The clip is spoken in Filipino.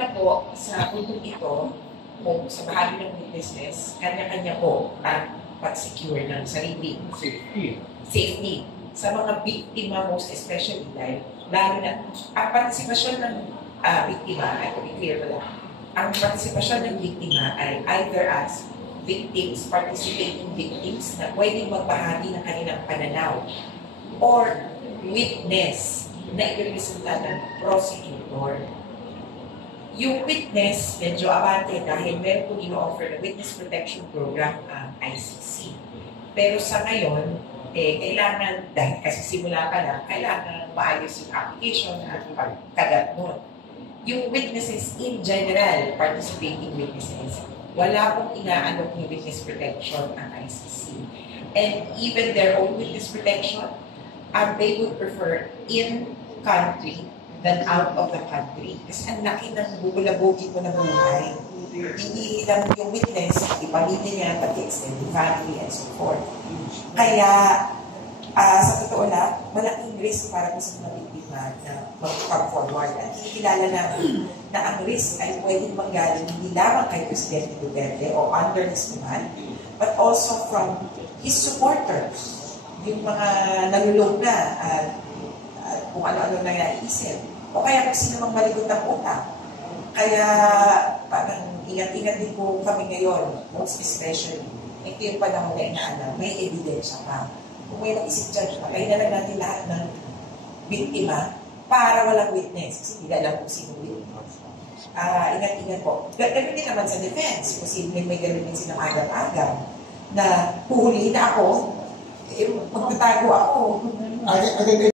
Una po, sa puntong ito, kung sa bahagi ng witnesses, kanya-kanya po ang pag-secure ng sarili. Safety. Sa mga biktima, most especially, dahil lalo na, ang partisipasyon ng biktima, ay to be clear wala, ang partisipasyon ng biktima ay either as victims, participating victims na pwedeng magbahagi ng kanilang pananaw, or witness na irepresenta ng prosecutor. Yung witness, medyo abante dahil meron po ino-offer na Witness Protection Program ang ICC. Pero sa ngayon, kailangan, dahil kasi simula pa lang, kailangan maayos yung application at pagkagat nun. Yung witnesses in general, participating witnesses, wala pong inaalok ng witness protection ang ICC. And even their own witness protection, they would prefer in-country than out of the country. Kasi ang laki ng bubulabugi ko na buhay. Hindi lang yung witness, ipamilya niya, pati extended family, and so forth. Kaya, sa totoo lang, malaking risk para sa mga biktima na mag-come forward. At kinikilala namin na ang risk ay pwedeng manggaling hindi lamang kay Presidente Duterte o under his command, but also from his supporters. Yung mga nalulog na at kung ano-ano na naiisip. O kaya kung sino mang maligot ng utang. Kaya parang ingat-ingat din po kami ngayon, most especially. Ito yung panahon na inaalam, may ebidensya pa. Kung may mag-isip dyan, patayin na lang natin lahat ng biktima para walang witness. Kasi hindi alam kung sino witness. Ingat-ingat po. Ganun din naman sa defense. Kasi may ganun din silang agam-agam na puhulihin na ako, magtatago ako.